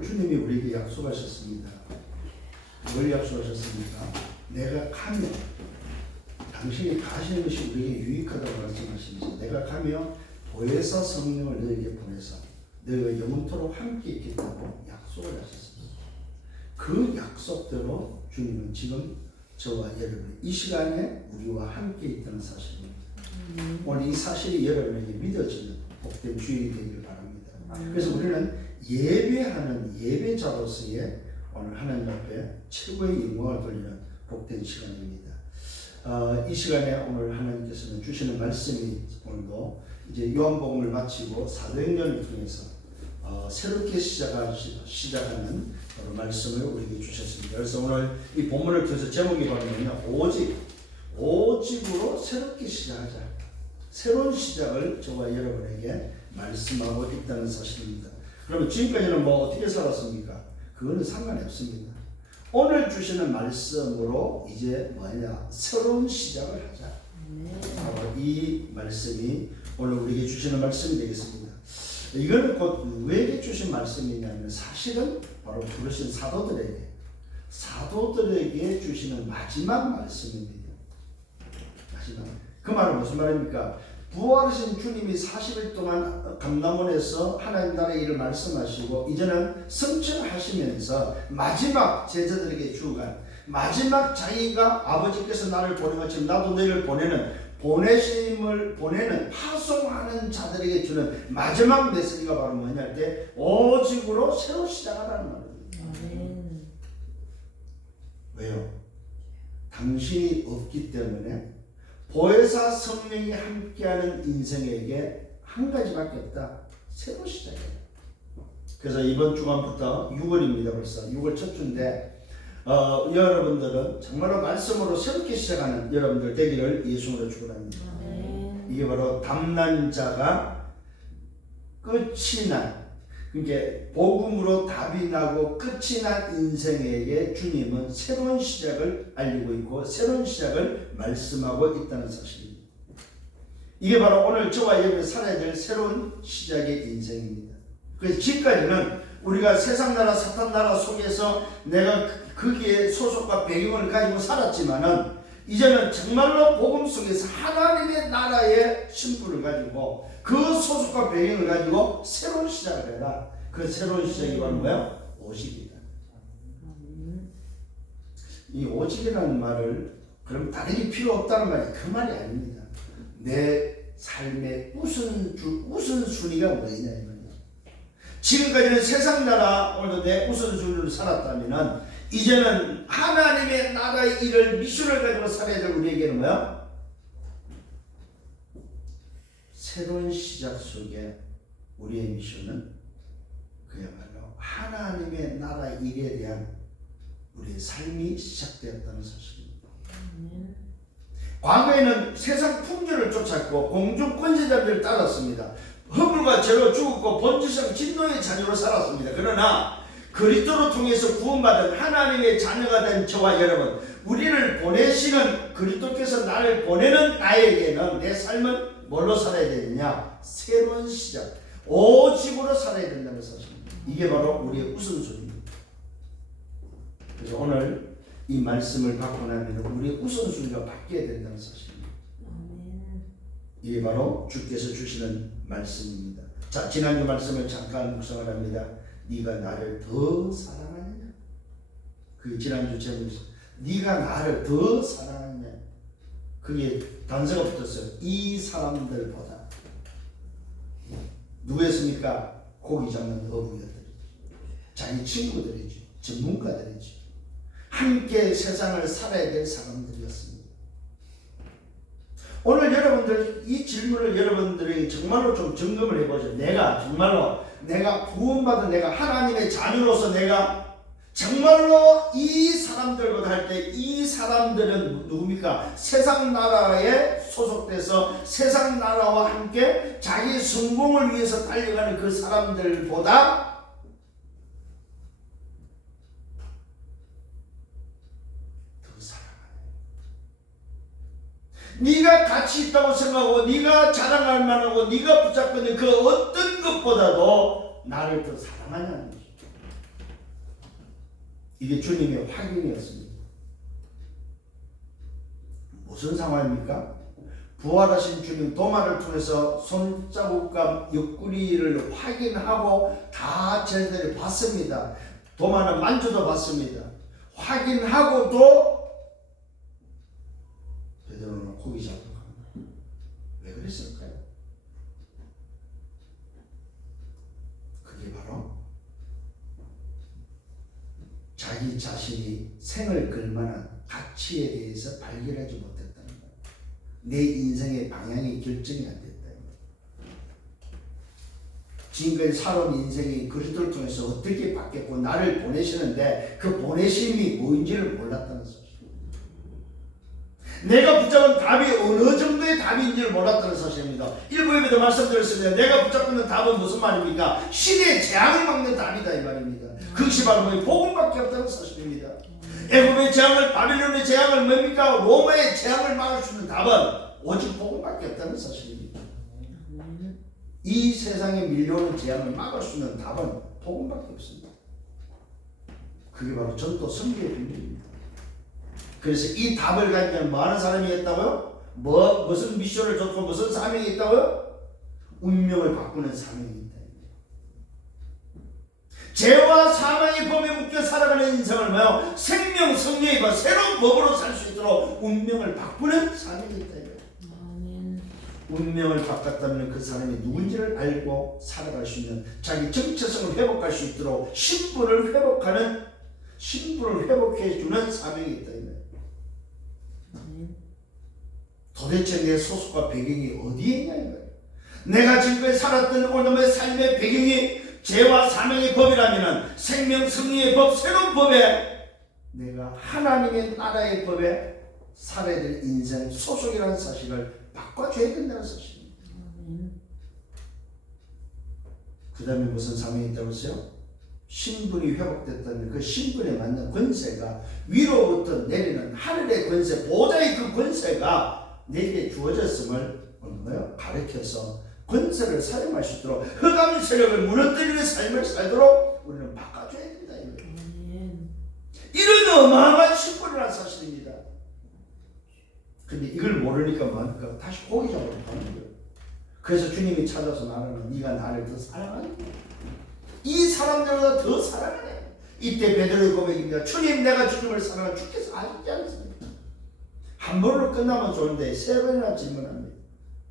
오늘 주님이 우리에게 약속하셨습니다. 뭘 약속하셨습니까? 내가 가며 당신이 가시는 것이 우리에게 유익하다고 말씀하시면서 내가 가며 보혜사 성령을 너에게 보내서 너희가 영원토록 함께 있겠다고 약속을 하셨습니다. 그 약속대로 주님은 지금 저와 여러분 이 시간에 우리와 함께 있다는 사실입니다. 오늘 이 사실이 여러분에게 믿어지는 복된 주일이 되기를 바랍니다. 그래서 우리는 예배하는 예배자로서의 오늘 하나님 앞에 최고의 영광을 돌리는 복된 시간입니다. 이 시간에 오늘 하나님께서는 주시는 말씀이 오늘도 이제 요한복음을 마치고 사도행전을 통해서 새롭게 시작하는 말씀을 우리에게 주셨습니다. 그래서 오늘 이 본문을 통해서 제목이 뭐냐면요, 오직으로 새롭게 시작하자. 새로운 시작을 저와 여러분에게 말씀하고 있다는 사실입니다. 그러면 지금까지는 뭐 어떻게 살았습니까? 그거는 상관이 없습니다. 오늘 주시는 말씀으로 이제 새로운 시작을 하자. 바로 이 말씀이 오늘 우리에게 주시는 말씀이 되겠습니다. 이거는 곧 누구에게 주신 말씀이냐면 사실은 바로 부르신 사도들에게 주시는 마지막 말씀입니다. 마지막. 그 말은 무슨 말입니까? 부활하신 주님이 40일 동안 감람원에서 하나님 나라의 일을 말씀하시고 이제는 성취하시면서 마지막 제자들에게 주간 마지막 자기가 아버지께서 나를 보낸 것처럼 나도 너희를 보내는 파송하는 자들에게 주는 마지막 메시지가 바로 뭐냐 할 때 오직으로 새로 시작하라는 말입니다. 왜요? 당신이 없기 때문에 보혜사 성령이 함께하는 인생에게 한 가지밖에 없다. 새로 시작이에요. 그래서 이번 주간부터 6월입니다. 벌써 6월 첫 주인데 여러분들은 정말로 말씀으로 새롭게 시작하는 여러분들 되기를 예수님으로 축원합니다. 이게 바로 담난 자가 끝이 난, 그러니까 복음으로 답이 나고 끝이 난 인생에게 주님은 새로운 시작을 알리고 있고 새로운 시작을 말씀하고 있다는 사실입니다. 이게 바로 오늘 저와 여러분이 살아야 될 새로운 시작의 인생입니다. 그래서 지금까지는 우리가 세상 나라 사탄 나라 속에서 내가 거기에 소속과 배경을 가지고 살았지만은 이제는 정말로 복음 속에서 하나님의 나라의 신분을 가지고 그 소속과 배경을 가지고 새로운 시작을 해라. 그 새로운 시작이 바로 뭐야? 오직이다. 이 오직이라는 말을 그럼 다르게 필요 없다는 말이 그 말이 아닙니다. 내 삶의 우선순위가 뭐냐 이 말이야. 지금까지는 세상 나라 오늘도 내 우선순위로 살았다면은 이제는 하나님의 나라의 일을 미션을 가지고 살아야 될 우리에게는 뭐야? 새로운 시작 속에 우리의 미션은 그야말로 하나님의 나라 일에 대한 우리의 삶이 시작되었다는 사실입니다. 과거에는 세상 풍조를 쫓았고 공중 권세자들을 따랐습니다. 허물과 죄로 죽었고 본질상 진노의 자녀로 살았습니다. 그러나 그리스도를 통해서 구원받은 하나님의 자녀가 된 저와 여러분, 우리를 보내시는 그리스도께서 나를 보내는 나에게는 내 삶은 뭘로 살아야 되느냐? 새로운 시작, 오직으로 살아야 된다는 사실입니다. 이게 바로 우리의 우선순위입니다. 그래서 오늘 이 말씀을 받고 나면 우리의 우선순위가 바뀌어야 된다는 사실입니다. 이게 바로 주께서 주시는 말씀입니다. 자, 지난주 말씀을 잠깐 묵상을 합니다. 네가 나를 더 사랑하느냐? 그게 지난주 제목이었어요. 네가 나를 더 사랑하느냐? 그게 단서가 붙었어요. 이 사람들보다. 누구였습니까? 고기 잡는 어부들이지. 자기 친구들이지. 전문가들이지. 함께 세상을 살아야 될 사람들이었습니다. 오늘 여러분들 이 질문을 여러분들이 정말로 좀 점검을 해보죠. 내가 구원받은 내가 하나님의 자녀로서 내가 정말로 이 사람들보다 할 때 이 사람들은 누굽니까? 세상 나라에 소속돼서 세상 나라와 함께 자기 성공을 위해서 달려가는 그 사람들보다 네가 가치 있다고 생각하고 네가 자랑할 만하고 네가 붙잡고 있는 그 어떤 것보다도 나를 더 사랑하냐는 것이죠. 이게 주님의 확인이었습니다. 무슨 상황입니까? 부활하신 주님 도마를 통해서 손자국과 옆구리를 확인하고 다 제자들이 봤습니다. 도마는 만져도 봤습니다. 확인하고도 베드로는 고기 잡으러 갑니다. 왜 그랬을까요? 그게 바로 자기 자신이 생을 걸만한 가치에 대해서 발견하지 못했다는 거예요. 내 인생의 방향이 결정이 안 됐다. 지금까지 살아온 인생이 그리스도를 통해서 어떻게 바뀌었고 나를 보내시는데 그 보내심이 뭔지를 몰랐다는 사실입니다. 내가 붙잡은 답이 어느 정도의 답인지를 몰랐다는 사실입니다. 일부 예배도 말씀드렸습니다. 내가 붙잡고 있는 답은 무슨 말입니까? 시대의 재앙을 막는 답이다 이 말입니다. 그것이 바로 복음밖에 없다는 사실입니다. 애굽의 재앙을, 바빌론의 재앙을 뭡니까? 로마의 재앙을 막을 수 있는 답은 오직 복음밖에 없다는 사실입니다. 이 세상에 밀려오는 재앙을 막을 수 있는 답은 복음밖에 없습니다. 그게 바로 전도 선교의 비밀입니다. 그래서 이 답을 가지면 뭐 하는 사람이 있다고요? 무슨 미션을 줬고 무슨 사명이 있다고요? 운명을 바꾸는 사명이 있다. 죄와 사망의 법에 묶여 살아가는 인생을 뭐요? 생명 성령의 법, 새로운 법으로 살 수 있도록 운명을 바꾸는 사명이 있다. 운명을 바꿨다면 그 사람이 누군지를 알고 살아갈 수 있는 자기 정체성을 회복할 수 있도록 신분을 회복해 주는 사명이 있다. 도대체 내 소속과 배경이 어디에 있냐 이거예요. 내가 지금까지 살았던 오늘의 삶의 배경이 죄와 사명의 법이라면 생명 승리의 법, 새로운 법에 내가 하나님의 나라의 법에 살아야 될 인생 소속이라는 사실을 바꿔줘야 된다는 사실입니다. 그 다음에 무슨 사명이 있다고 했어요? 신분이 회복됐다면 그 신분에 맞는 권세가 위로부터 내리는 하늘의 권세, 보좌의 그 권세가 내게 주어졌음을 가르쳐서 권세를 사용할 수 있도록 흑암 세력을 무너뜨리는 삶을 살도록 우리는 바꿔줘야 된다. 이런 어마어마한 신분이라는 사실입니다. 근데 이걸 모르니까 뭐하니까 다시 고기 잡으러 가는 거예요. 그래서 주님이 찾아서 말하는 네가 나를 더 사랑하니 이 사람들보다 더 사랑하네. 이때 베드로의 고백입니다. 주님 내가 주님을 사랑하는 주께서 아시지 않습니까? 한 번으로 끝나면 좋은데 세 번이나 질문합니다.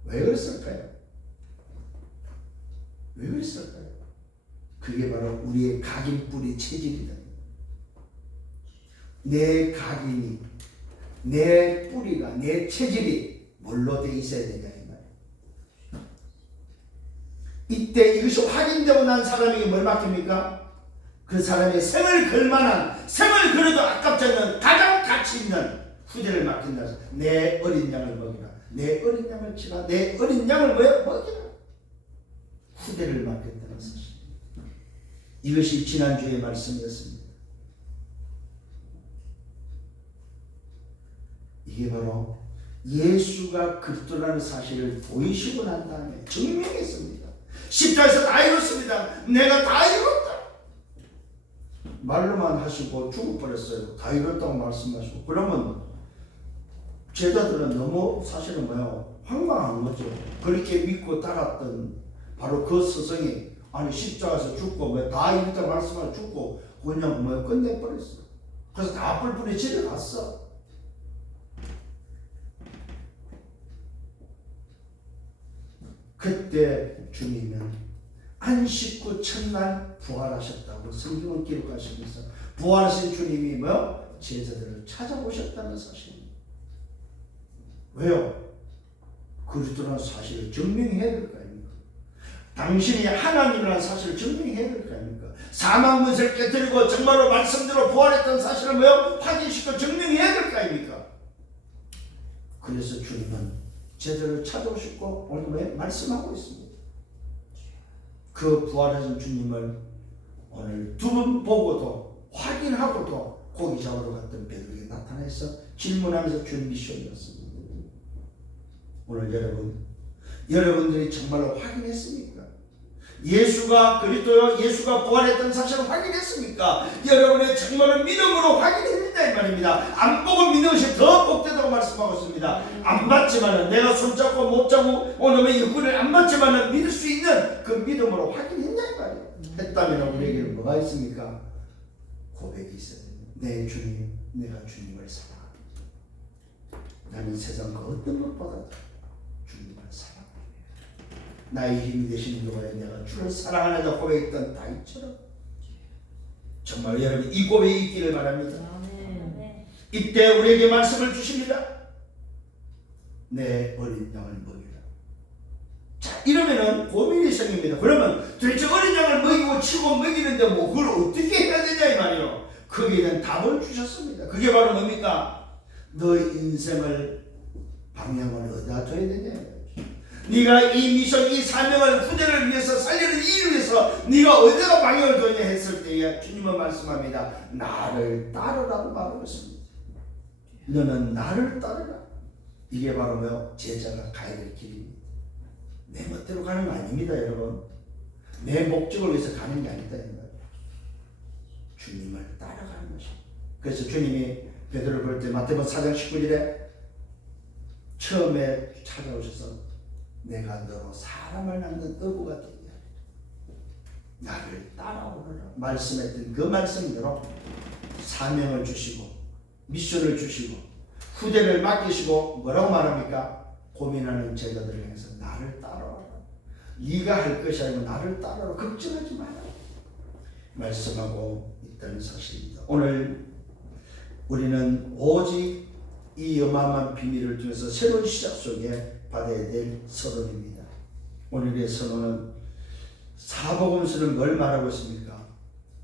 왜 그랬을까요? 왜 그랬을까요? 그게 바로 우리의 각인뿌리 체질이다. 내 각인이, 내 뿌리가, 내 체질이 뭘로 돼 있어야 되냐 이 말이에요. 이때 이것이 확인되고 난 사람에게 뭘 맡깁니까? 그 사람의 생을 걸만한, 생을 걸어도 아깝지 않는 가장 가치 있는 후대를 맡긴다. 내 어린 양을 먹이라. 내 어린 양을 치라. 내 어린 양을 먹이라. 후대를 맡겼다는 사실. 이것이 지난주의 말씀이었습니다. 이게 바로 예수가 그리스도라는 사실을 보이시고 난 다음에 증명했습니다. 십자가에서 다 이뤘습니다. 내가 다 이뤘다. 말로만 하시고 죽어버렸어요. 다 이뤘다고 말씀하시고. 그러면 제자들은 너무 사실은 황망한 거죠. 그렇게 믿고 따랐던 바로 그 스승이 아니 십자가에서 죽고 다 이뤘다 말씀하고 죽고 그냥 끝내버렸어. 그래서 다 뿔뿔이 집에 갔어. 그때 주님은 안식 후 첫날 부활하셨다고 성경은 기록하시면서 부활하신 주님이 제자들을 찾아보셨다는 사실입니다. 왜요? 그리스도라는 사실을 증명해야 될 거 아닙니까? 당신이 하나님이라는 사실을 증명해야 될 거 아닙니까? 사망 문세를 깨뜨리고 정말로 말씀대로 부활했던 사실을 확인시켜 증명해야 될 거 아닙니까? 그래서 주님은 제자를 찾아오셨고 오늘 말씀하고 있습니다. 그 부활하신 주님을 오늘 두 번 보고도 확인하고도 고기 잡으러 갔던 베드로에게 나타나서 질문하면서 준 미션이었습니다. 오늘 여러분들이 정말로 확인했습니까? 예수가 그리스도요, 예수가 부활했던 사실을 확인했습니까? 여러분의 정말은 믿음으로 확인했느냐 이 말입니다. 안 보고 믿는 것이 더 복되다고 말씀하고 있습니다. 안 받지만은 내가 손잡고 못 잡고 오늘의 여건을 안 받지만은 믿을 수 있는 그 믿음으로 확인했냐 이 말이에요. 했다면 우리에게는 뭐가 있습니까? 고백이 있어야 됩니다. 내 주님, 내가 주님을 사랑합니다. 나는 세상 그 어떤 것보다도 주님을 사랑합니다. 나의 힘이 되시는 누가에 내가 주를 사랑하는 자 고백했던 다윗처럼 정말 여러분 이 고백이 있기를 바랍니다. 이때 우리에게 말씀을 주십니다. 내 어린 양을 먹이라. 자, 이러면은 고민이 생깁니다. 그러면 도대체 어린 양을 먹이고 치고 먹이는데 뭐 그걸 어떻게 해야 되냐 이 말이요. 거기에 대한 답을 주셨습니다. 그게 바로 뭡니까? 너의 인생을 방향을 어디다 둬야 되냐. 네가 이 미션, 이 사명을 후대를 위해서 살리는 이를 위해서 네가 어디다 방향을 둬야 했을 때에 주님은 말씀합니다. 나를 따르라고 말하고 있습니다. 너는 나를 따르라. 이게 바로 뭐요? 제자가 가야 될 길입니다. 내 멋대로 가는 거 아닙니다, 여러분. 내 목적을 위해서 가는 게 아니다. 주님을 따라가는 것입니다. 그래서 주님이 베드로를 볼 때 마태복음 4장 19절에 처음에 찾아오셔서 내가 너로 사람을 낳는 어부가 되리라. 나를 따라오너라 말씀했던 그 말씀대로 사명을 주시고 미션을 주시고 후대를 맡기시고 뭐라고 말합니까? 고민하는 제자들을 향해서 나를 따라와라. 네가 할 것이 아니고 나를 따라와. 걱정하지 마라. 말씀하고 있다는 사실입니다. 오늘 우리는 오직 이 어마어마한 비밀을 통해서 새로운 시작 속에 받아야 될 선언입니다. 오늘의 선언은 사복음서는 뭘 말하고 있습니까?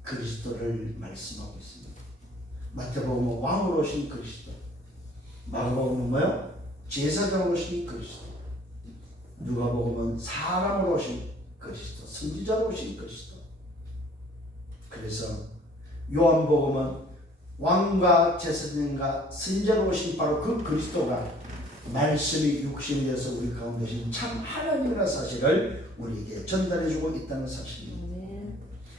그리스도를 말씀하고 있습니다. 마태복음은 왕으로 오신 그리스도, 마가복음은 뭐요? 제사장으로 오신 그리스도, 누가복음은 사람으로 오신 그리스도, 선지자로 오신 그리스도. 그래서 요한복음은 왕과 제사장과 선지자로 오신 바로 그 그리스도가 말씀이 육신이 되어서 우리 가운데 계신 참 하나님이라는 사실을 우리에게 전달해주고 있다는 사실입니다.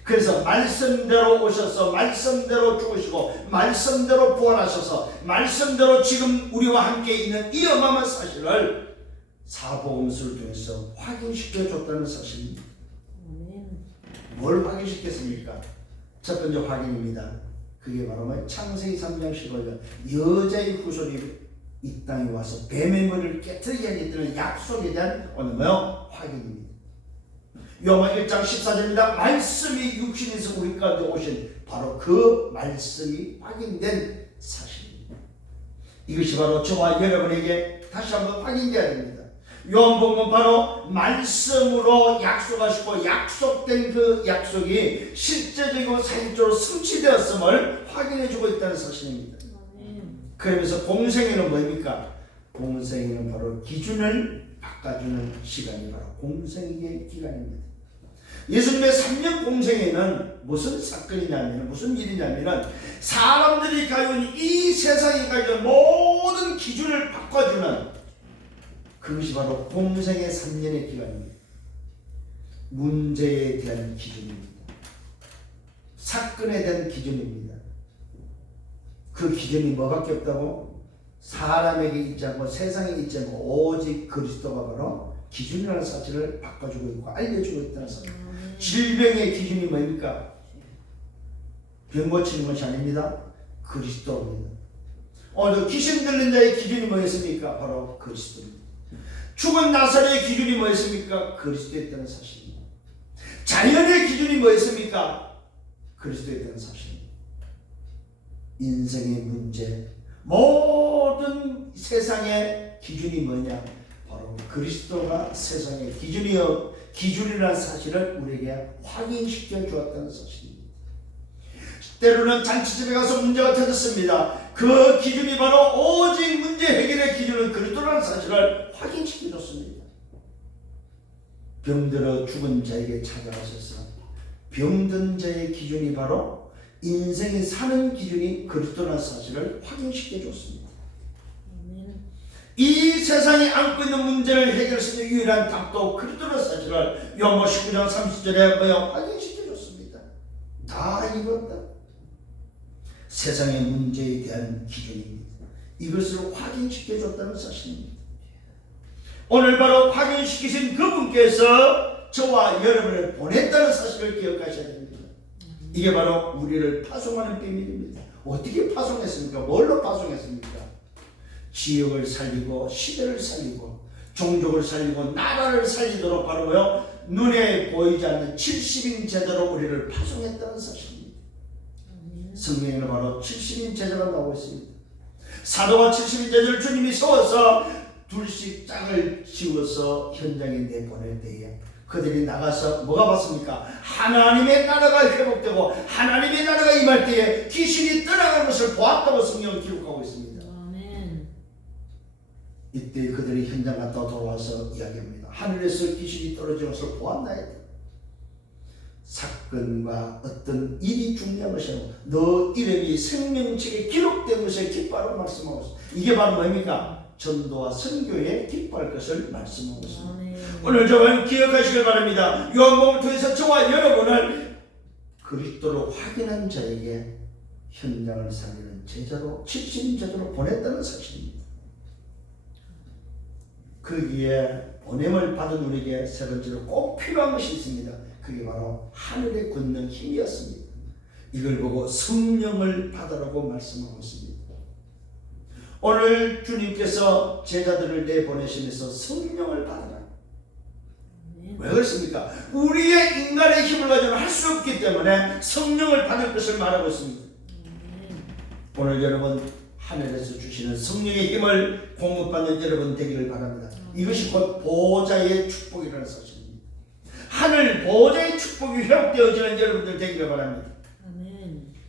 그래서 말씀대로 오셔서 말씀대로 죽으시고 말씀대로 부활하셔서 말씀대로 지금 우리와 함께 있는 이 어마어마한 사실을 사복음서를 통해서 확인시켜 줬다는 사실입니다. 뭘 확인시켰습니까? 첫 번째 확인입니다. 그게 바로 창세기 3장 15절 여자의 후손이 이 땅에 와서 뱀의 머리를 깨트리게 하겠다는 약속에 대한 오늘 뭐요? 확인입니다. 요한 1장 14절입니다. 말씀이 육신에서 우리 가운데 오신 바로 그 말씀이 확인된 사실입니다. 이것이 바로 저와 여러분에게 다시 한번 확인되어야 됩니다. 요한복음은 바로 말씀으로 약속하시고 약속된 그 약속이 실제적이고 사실적으로 성취되었음을 확인해주고 있다는 사실입니다. 그러면서 공생애는 뭡니까? 공생애는 바로 기준을 바꿔주는 시간이 바로 공생애의 기간입니다. 예수님의 3년 공생애는 무슨 사건이냐면 무슨 일이냐면 사람들이 가지고 있는 이 세상에 가지고 있는 모든 기준을 바꿔주는 그것이 바로 공생의 3년의 기간입니다. 문제에 대한 기준입니다. 사건에 대한 기준입니다. 그 기준이 뭐밖에 없다고? 사람에게 있지 않고 세상에 있지 않고 오직 그리스도가 바로 기준이라는 사실을 바꿔주고 있고 알려주고 있다는 사실. 질병의 기준이 뭡니까? 병 고치는 것이 아닙니다. 그리스도입니다. 오늘 귀신 들린 자의 기준이 뭐였습니까? 바로 그리스도입니다. 죽은 나사로의 기준이 뭐였습니까? 그리스도였다는 사실입니다. 자연의 기준이 뭐였습니까? 그리스도였다는 사실입니다. 인생의 문제, 모든 세상의 기준이 뭐냐? 바로 그리스도가 세상의 기준이라는 사실을 우리에게 확인시켜 주었다는 사실입니다. 때로는 잔치집에 가서 문제가 터졌습니다. 그 기준이 바로 오직 문제 해결의 기준은 그리스도라는 사실을 확인시켜 줬습니다. 병들어 죽은 자에게 찾아가셔서 병든 자의 기준이 바로 인생이 사는 기준이 그리스도라는 사실을 확인시켜 줬습니다. 이 세상이 안고 있는 문제를 해결할 수 있는 유일한 답도 그리스도라는 사실을 요한복음 19장 30절에 확인시켜 줬습니다. 다 이뤘다. 세상의 문제에 대한 기준입니다. 이것을 확인시켜 줬다는 사실입니다. 오늘 바로 확인시키신 그분께서 저와 여러분을 보냈다는 사실을 기억하셔야 됩니다. 이게 바로 우리를 파송하는 비밀입니다. 어떻게 파송했습니까? 뭘로 파송했습니까? 지역을 살리고 시대를 살리고 종족을 살리고 나라를 살리도록 바로 뭐요? 눈에 보이지 않는 70인 제자로 우리를 파송했다는 사실입니다. 성경에는 바로 70인 제자가 나오고 있습니다. 사도와 70인 제자를 주님이 세워서 둘씩 짝을 지워서 현장에 내보낼 때에 그들이 나가서 뭐가 봤습니까? 하나님의 나라가 회복되고 하나님의 나라가 임할 때에 귀신이 떠나가는 것을 보았다고 성경은 기록하고 있습니다. 아멘. 이때 그들이 현장 갔다 돌아와서 이야기합니다. 하늘에서 귀신이 떨어지는 것을 보았나이다. 사건과 어떤 일이 중요한 것이 아니고 너 이름이 생명책에 기록된 것에 기뻐하라고 말씀하고 있습니다. 이게 바로 뭡니까? 전도와 선교에 기뻐할 것을 말씀하고 있습니다. 아멘. 오늘 저는 기억하시길 바랍니다. 요한복음을 통해서 저와 여러분을 그리스도로 확인한 자에게 현장을 살리는 제자로 70인 제자로 보냈다는 사실입니다. 거기에 보냄을 받은 우리에게 세 번째로 꼭 필요한 것이 있습니다. 그게 바로 하늘에 굳는 힘이었습니다. 이걸 보고 성령을 받으라고 말씀하고 있습니다. 오늘 주님께서 제자들을 내보내시면서 성령을 받으라. 왜 그렇습니까? 우리의 인간의 힘을 가지고는 할 수 없기 때문에 성령을 받을 것을 말하고 있습니다. 오늘 여러분 하늘에서 주시는 성령의 힘을 공급받는 여러분 되기를 바랍니다. 이것이 곧 보호자의 축복이라는 사실입니다. 하늘 보호자의 축복이 회복되어지는 여러분들 되기를 바랍니다.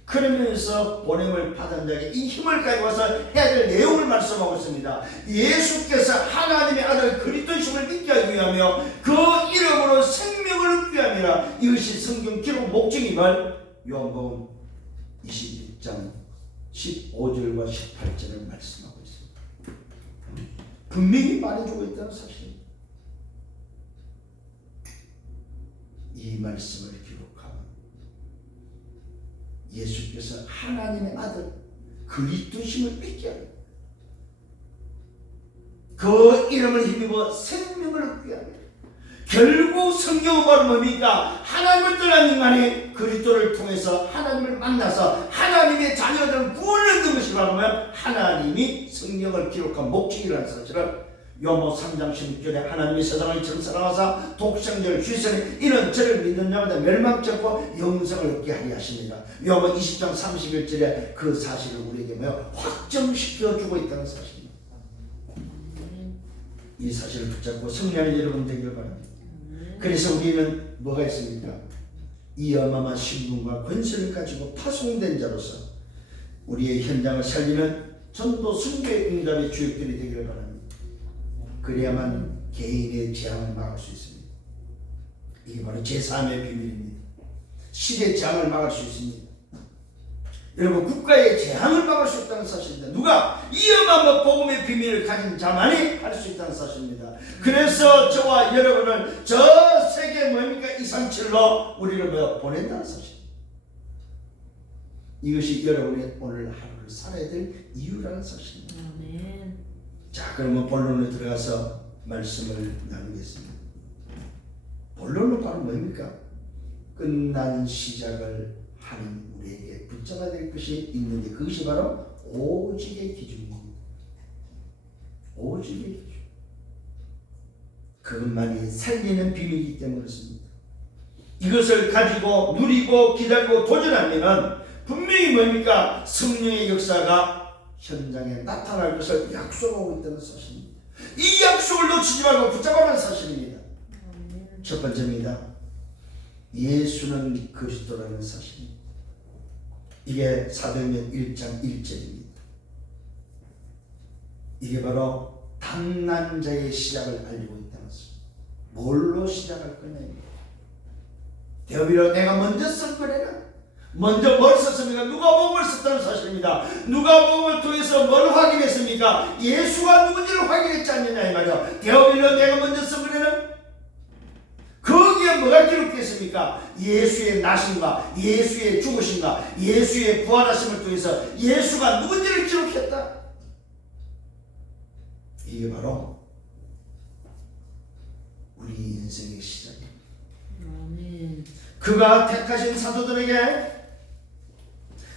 그러면서 보냄을 받은 자에게 이 힘을 가지고 와서 해야 될 내용을 말씀하고 있습니다. 예수께서 하나님의 아들 그리스도이심을 믿게 하기 위하며 그 이름으로 생명을 얻기 위함이라. 이것이 성경 기록 목적임을 요한복음 21장 15절과 18절을 말씀하고 있습니다. 분명히 말해주고 있다는 사실입니다. 이 말씀을 기록하면 예수께서 하나님의 아들 그리스도심을 믿게 하고 그 이름을 힘입어 생명을 얻게 합니다. 결국 성경은 바로 뭡니까? 하나님을 떠난 인간이 그리스도를 통해서 하나님을 만나서 하나님의 자녀들을 구원을 얻는 것이 바로 하나님이 성경을 기록한 목적이라는 사실을 요한복음 3장 16절에 하나님이 세상을 이처럼 사랑하사 독생자를 주시니 이는 저를 믿는 자마다 멸망치 않고 영생을 얻게 하리 하십니다. 요한복음 20장 31절에 그 사실을 우리에게 확정시켜주고 있다는 사실입니다. 이 사실을 붙잡고 승리하는 여러분 되기를 바랍니다. 그래서 우리는 뭐가 있습니까? 이 어마어마한 신분과 권세를 가지고 파송된 자로서 우리의 현장을 살리는 전도 선교의 응답의 주역들이 되기를 바랍니다. 그래야만 개인의 재앙을 막을 수 있습니다. 이게 바로 제3의 비밀입니다. 시대의 재앙을 막을 수 있습니다. 여러분 국가의 재앙을 막을 수 있다는 사실입니다. 누가? 이 어마어마한 복음의 비밀을 가진 자만이 할 수 있다는 사실입니다. 그래서 저와 여러분을 저 세계 뭡니까? 237로 우리를 보낸다는 사실입니다. 이것이 여러분의 오늘 하루를 살아야 될 이유라는 사실입니다. 아멘. 자, 그러면 본론으로 들어가서 말씀을 나누겠습니다. 본론은 바로 뭡니까? 끝난 시작을 하는 우리에게 붙잡아야 될 것이 있는데 그것이 바로 오직의 기준입니다. 오직의 기준. 그것만이 살리는 비밀이기 때문에 그렇습니다. 이것을 가지고 누리고 기다리고 도전하면 분명히 뭡니까? 성령의 역사가 현장에 나타날 것을 약속하고 있다는 사실입니다. 이 약속을 놓치지 말고 붙잡아라는 사실입니다. 첫 번째입니다. 예수는 그리스도라는 사실입니다. 이게 사도행전 1장 1절입니다. 이게 바로 담난 자의 시작을 알리고 있다는 것입니다. 뭘로 시작할 거냐입니다. 대비로 내가 먼저 설 거래라. 먼저 뭘 썼습니까? 누가복음을 썼다는 사실입니다. 누가복음을 통해서 뭘 확인했습니까? 예수가 누군지를 확인했지 않느냐 이 말이야. 데오빌로 내가 먼저 쓴 거는 거기에 뭐가 기록됐습니까? 예수의 나심과 예수의 죽으심과 예수의 부활하심을 통해서 예수가 누군지를 기록했다. 이게 바로 우리 인생의 시작입니다. 그가 택하신 사도들에게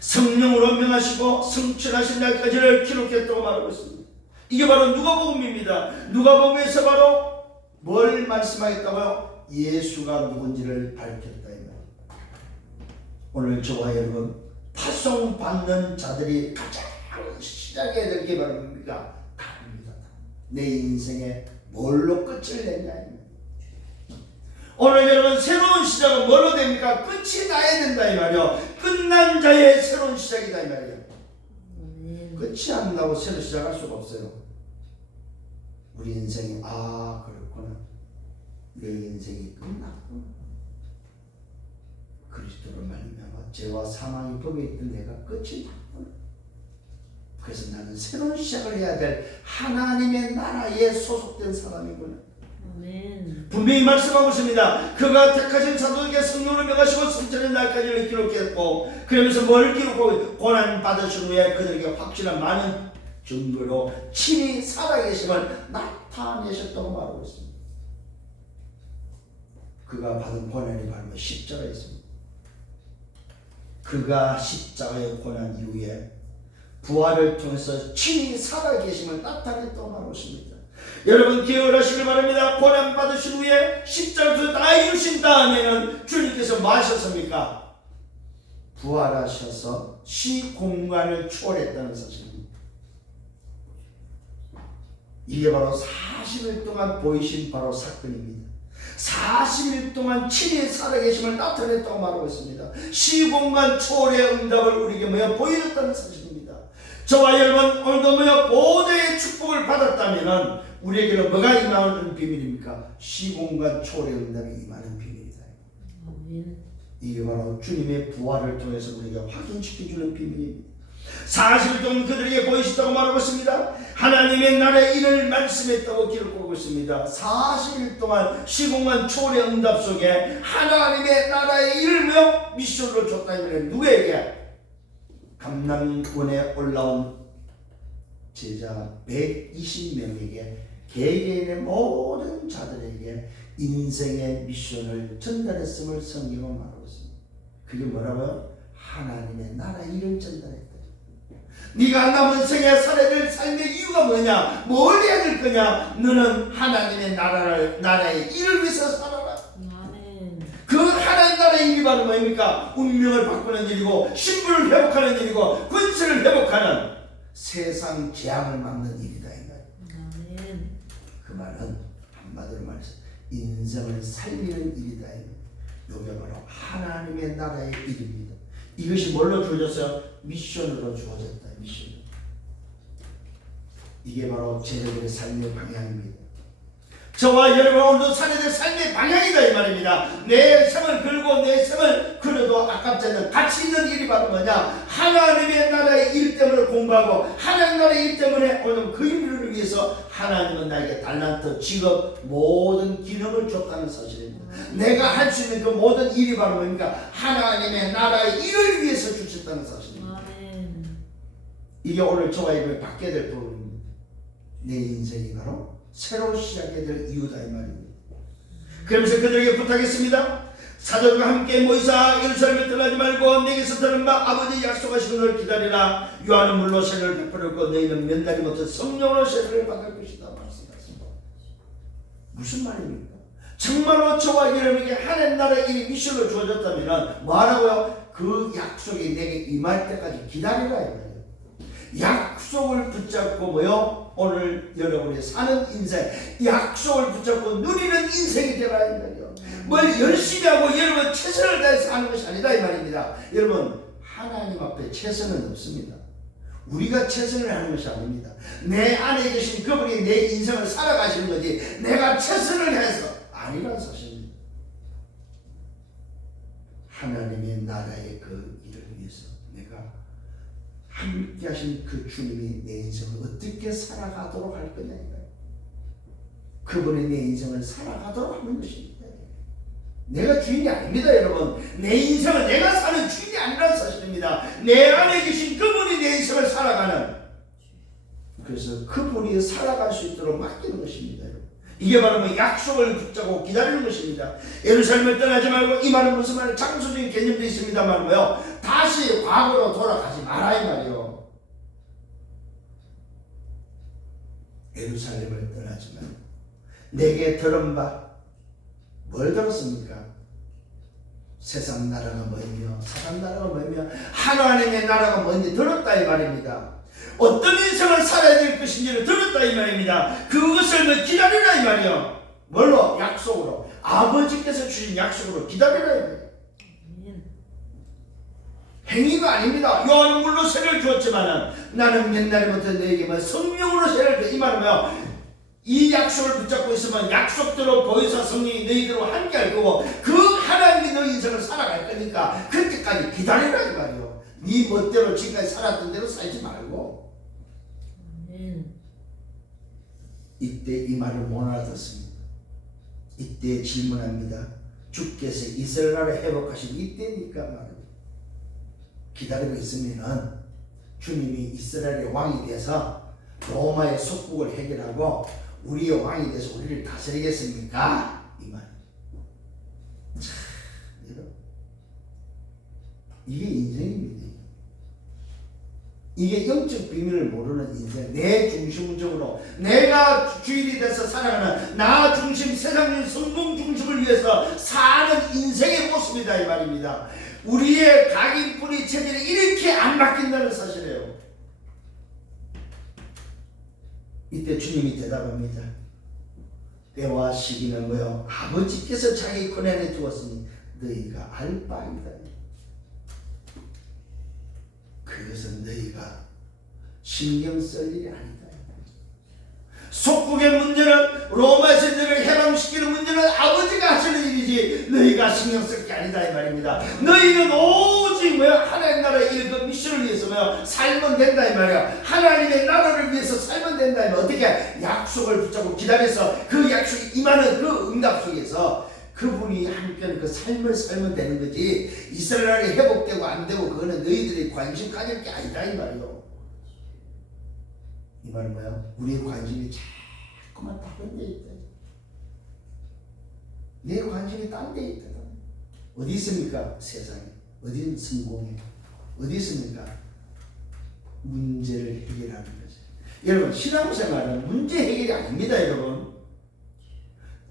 성령으로 명하시고 성취하신 날까지를 기록했다고 말하고 있습니다. 이게 바로 누가복음입니다. 누가복음에서 바로 뭘 말씀하겠다고요? 예수가 누군지를 밝혔다. 오늘 저와 여러분 파송받는 자들이 가장 시작해야 될 게 바로 뭡니까? 답입니다. 내 인생에 뭘로 끝을 냈냐. 오늘 여러분 새로운 시작은 뭘로 됩니까? 끝이 나야 된다 이 말이요. 끝난 자의 새로운 시작이다 이 말이요. 끝이 안 나고 새로 시작할 수가 없어요. 우리 인생이 그렇구나. 내 인생이 끝났구나. 그리스도로 말미암아 죄와 사망이 법에 있던 내가 끝이 났구나. 그래서 나는 새로운 시작을 해야 될 하나님의 나라에 소속된 사람이구나. 분명히 말씀하고 있습니다. 그가 택하신 사도에게 성령을 명하시고 성천의 날까지를 기록했고, 그러면서 뭘 기록하고 고난 받으신 후에 그들에게 확실한 많은 증거로 친히 살아계심을 나타내셨다고 말하고 있습니다. 그가 받은 고난이 바로 십자가였습니다. 그가 십자가의 고난 이후에 부활을 통해서 친히 살아계심을 나타냈다고 말하고 있습니다. 여러분 기억하시길 바랍니다. 고난 받으신 후에 십자가에서 다 이루신 다음에는 주님께서 뭐 하셨습니까? 부활하셔서 시공간을 초월했다는 사실입니다. 이게 바로 40일 동안 보이신 바로 사건입니다. 40일 동안 친히 살아계심을 나타냈다고 말하고 있습니다. 시공간 초월의 응답을 우리에게 보여줬다는 사실입니다. 저와 여러분 오늘도 보좌의 축복을 받았다면 우리에게는 뭐가 임하는 비밀입니까? 시공간 초월의 응답이 임하는 비밀이다. 이게 바로 주님의 부활을 통해서 우리에게 확인시켜주는 비밀입니다. 40일 동안 그들에게 보이셨다고 말하고 있습니다. 하나님의 나라의 일을 말씀했다고 기록하고 있습니다. 40일 동안 시공간 초월의 응답 속에 하나님의 나라의 일을 미션으로 줬다면 누구에게? 감람원에 올라온 제자 120명에게 개개인의 모든 자들에게 인생의 미션을 전달했음을 성경은 말하고 있습니다. 그게 뭐라고요? 하나님의 나라의 일을 전달했다. 네가 남은 생에 살아야 될 삶의 이유가 뭐냐? 뭘 해야 될 거냐? 너는 하나님의 나라의 일을 위해서 살아라. 그 하나님 나라의 일이 바로 뭡니까? 운명을 바꾸는 일이고 신분을 회복하는 일이고 권세를 회복하는 세상 재앙을 막는 일이다. 그 말은 한마디로 말해서 인생을 살리는 일이다. 이게 바로 하나님의 나라의 일입니다. 이것이 뭘로 주어졌어요? 미션으로 주어졌다. 미션. 이게 바로 제자들의 삶의 방향입니다. 저와 여러분 오늘도 살아야 될 삶의 방향이다 이 말입니다. 내 생을 걸고 내 생을 걸어도 아깝지 않는 가치 있는 일이 바로 뭐냐? 하나님의 나라의 일 때문에 공부하고 하나님 나라의 일 때문에 오늘 그 일을 위해서 하나님은 나에게 달란트, 직업, 모든 기능을 줬다는 사실입니다. 내가 할 수 있는 그 모든 일이 바로 뭡니까? 하나님의 나라의 일을 위해서 주셨다는 사실입니다. 이게 오늘 저와 여러분이 받게 될 부분입니다. 내 인생이 바로 새로 시작해야 될 이유다 이 말입니다. 그러면서 그들에게 부탁했습니다. 사도들과 함께 모이사 예루살렘에 떠나지 말고 내게서 들은 바 아버지 약속하신 것을 기다리라. 요한은 물로 세례를 베풀었고 너희는 몇 날이 못해 성령으로 세례를 받을 것이다 말씀하셨습니다. 무슨 말입니까? 정말로 저와 여러분에게 하나님 나라의 일이 미션으로 주어졌다면 뭐하라고요? 그 약속이 내게 임할 때까지 기다리라 이 말이에요. 약속을 붙잡고 오늘 여러분이 사는 인생, 약속을 붙잡고 누리는 인생이 되라 이 말이에요. 뭘 열심히 하고 여러분 최선을 다해서 하는 것이 아니다 이 말입니다. 여러분 하나님 앞에 최선은 없습니다. 우리가 최선을 하는 것이 아닙니다. 내 안에 계신 그분이 내 인생을 살아가시는 거지 내가 최선을 해서 아니라는 사실입니다. 하나님의 나라의 그 일을 함께 하신 그 주님이 내 인생을 어떻게 살아가도록 할 거냐 이거예요. 그분이 내 인생을 살아가도록 하는 것입니다. 내가 주인이 아닙니다, 여러분. 내 인생을 내가 사는 주인이 아니라는 사실입니다. 내 안에 계신 그분이 내 인생을 살아가는, 그래서 그분이 살아갈 수 있도록 맡기는 것입니다. 이게 바로 뭐 약속을 붙잡고 기다리는 것입니다. 예루살렘을 떠나지 말고, 이 말은 무슨 말이에요? 장소적인 개념도 있습니다만 뭐요? 다시 과거로 돌아가지 마라 이 말이요. 예루살렘을 떠나지만 내게 들은 바 뭘 들었습니까? 세상 나라가 뭐이며 사람 나라가 뭐이며 하나님의 나라가 뭔지 들었다 이 말입니다. 어떤 인생을 살아야 될 것인지를 들었다 이 말입니다. 그것을 기다리라 이 말이요. 뭘로? 약속으로. 아버지께서 주신 약속으로 기다리라 이 말이요. 행위가 아닙니다. 요한은 물로 세를 주었지만 나는 옛날부터 너에게만 성령으로 세를 주. 이 말은 뭐요? 이 약속을 붙잡고 있으면 약속대로 보혜사 성령이 너희들과 함께 할 거고 그 하나님이 너 인생을 살아갈 거니까 그때까지 기다리라 이 말이요. 네 멋대로 지금까지 살았던 대로 살지 말고. 이때 이 말을 못 알아듣습니다. 이때 질문합니다. 주께서 이스라엘을 회복하신 이때니까 말입니다. 기다리고 있으면은 주님이 이스라엘의 왕이 돼서 로마의 속국을 해결하고 우리의 왕이 돼서 우리를 다스리겠습니까? 이 말. 참, 여러분, 이게 인생입니다. 이게 영적 비밀을 모르는 인생, 내 중심적으로 내가 주인이 돼서 살아가는 나 중심, 세상 성공 중심을 위해서 사는 인생의 모습이다 이 말입니다. 우리의 각인뿌리 체질이 이렇게 안 바뀐다는 사실이에요. 이때 주님이 대답합니다. 때와 시기는 뭐요? 아버지께서 자기 손 안에 두었으니 너희가 알 바이다. 그것은 너희가 신경 쓸 일이 아니다. 속국의 문제는 로마에서 너희를 해방시키는 문제는 아버지가 하시는 일이지 너희가 신경 쓸 게 아니다 이 말입니다. 너희는 오직 뭐야? 하나님 나라의 일, 그 미션을 위해서 뭐야? 살면 된다 이 말이야. 하나님의 나라를 위해서 살면 된다 이 말. 어떻게? 약속을 붙잡고 기다려서 그 약속이 임하는 그 응답 속에서 그분이 함께하는 그 삶을 살면 되는 거지. 이스라엘이 회복되고 안 되고 그거는 너희들이 관심 가질 게 아니다 이 말이요. 이 말은 뭐야? 우리의 관심이 자꾸만 다른 데 있다. 내 관심이 딴 데 있다. 어디 있습니까? 세상에. 어디 성공에. 어디 있습니까? 문제를 해결하는 거죠. 여러분, 신앙생활은 문제 해결이 아닙니다 여러분.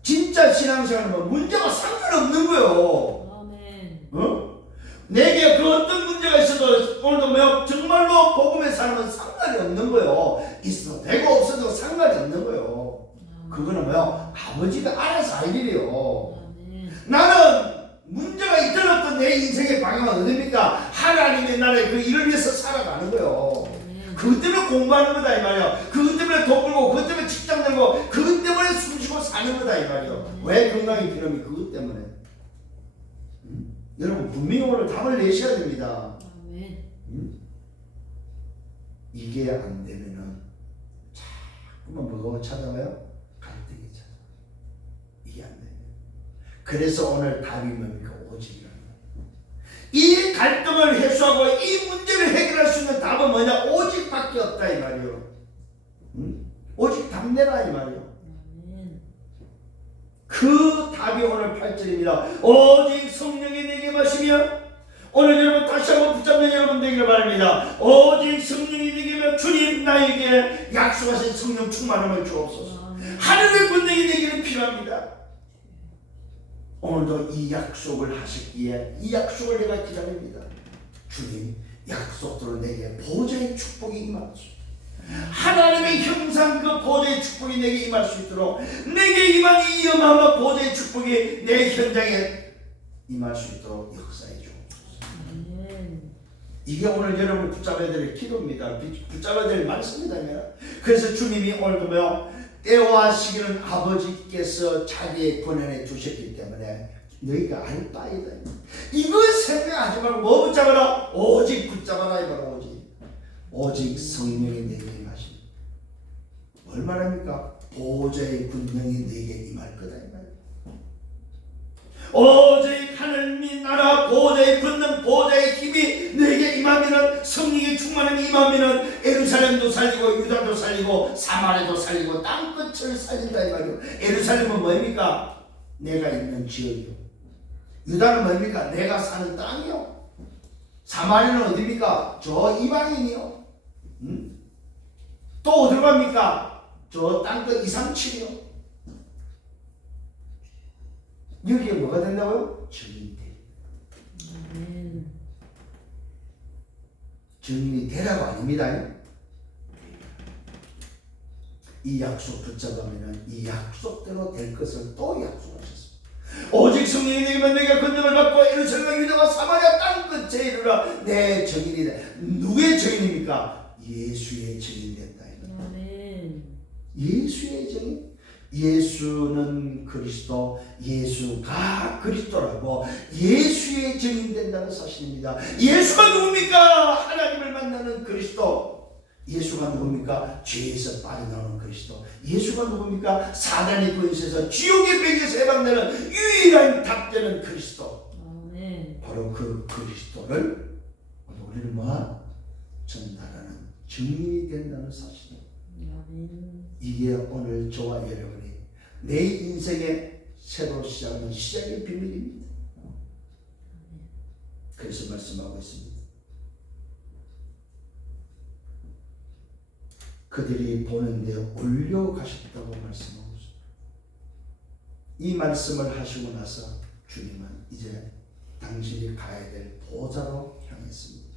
진짜 신앙생활은 뭐 문제가 상관없는 거예요. 아멘. 내게 그 어떤 문제가 있어도 오늘도 뭐 정말로 복음의 삶은 상관이 없는 거예요. 있어도 되고 없어도 상관이 없는 거예요. 그거는 뭐요? 아버지가 알아서 할 일이에요. 나는 문제가 있더라도 내 인생의 방향은 어딥니까? 하나님의 나라의 그 일을 위해서 살아가는 거예요. 그것 때문에 공부하는 거다 이 말이야. 그것 때문에 돈 벌고 그것 때문에 직장 들고 그것 때문에 숨쉬고 사는 거다 이 말이야. 왜 건강이 필요하면 그것 때문에. 여러분 분명히 오늘 답을 내셔야 됩니다. 이게 안 되면은 자꾸만 뭐가 찾아와요? 갈등이 찾아와요. 이게 안 되면. 그래서 오늘 답이 뭡니까? 오직이라는 거예요. 이 갈등을 해소하고 이 문제를 해결할 수 있는 답은 뭐냐? 오직밖에 없다 이 말이요. 오직 답 내라 이 말이요. 그 답이 오늘 8절입니다. 오직 성령이 내게 마시며, 오늘 여러분 다시 한번 붙잡는 여러분 되기를 바랍니다. 오직 성령이 내게 주님 나에게 약속하신 성령 충만함을 주옵소서. 하늘의 권능이 내게는 필요합니다. 오늘도 이 약속을 하셨기에 이 약속을 내가 기다립니다. 주님 약속대로 내게 보좌의 축복이 임하소서. 하나님의 형상 그 보좌의 축복이 내게 임할 수 있도록 내게 임한 이 어마어마한 보좌의 축복이 내 현장에 임할 수 있도록 역사해 주옵소서. 이게 오늘 여러분을 붙잡아야 될 기도입니다. 붙잡아야 될 말씀입니다. 그래서 주님이 오늘도 뭐요? 때와 시기는 아버지께서 자기의 권한에 두셨기 때문에 너희가 알 바이다. 이걸 생각하지 말고 뭐 붙잡아라? 오직 붙잡아라 이 말이야. 오직. 오직 성령이 내게 임하시니. 뭘 말합니까? 보호자의 군령이 내게 임할 거다 이 말이에요. 오직 하늘미 나라 보호자의 권능 보호자의 힘이 내게 임하면은, 성령의 충만함이 임하면은 예루살렘도 살리고 유다도 살리고 사마리아도 살리고 땅끝을 살린다 이 말이에요. 예루살렘은 뭡니까? 내가 있는 지역이요. 유다는 뭡니까? 내가 사는 땅이요. 사마리아는 어디입니까? 저 이방인이요. 또 어디로 갑니까? 저 땅끝 237이요. 여기에 뭐가 된다고요? 증인돼. 증인이 되라고 아닙니다. 이 약속 붙잡으면 이 약속대로 될 것을 또 약속하셨습니다. 오직 성령이 내게만 내가 권능을 받고 예루살렘 유다와 사마리아 땅끝에 이르라 내 증인이다. 누구의 증인입니까? 예수의 증인 된다. 예수의 증인. 예수는 그리스도, 예수가 그리스도라고 예수의 증인된다는 사실입니다. 예수가 누굽니까? 하나님을 만나는 그리스도. 예수가 누굽니까? 죄에서 빠져나오는 그리스도. 예수가 누굽니까? 사단의 권세에서 지옥의 뱀에서 해방되는 유일한 답되는 그리스도. 바로 그 그리스도를 우리는 전달하는 증인이 된다는 사실입니다. 이게 오늘 저와 여러분이 내 인생의 새로 시작하는 시작의 비밀입니다. 그래서 말씀하고 있습니다. 그들이 보는데 올려가셨다고 말씀하고 있습니다. 이 말씀을 하시고 나서 주님은 이제 당신이 가야 될 보좌로 향했습니다.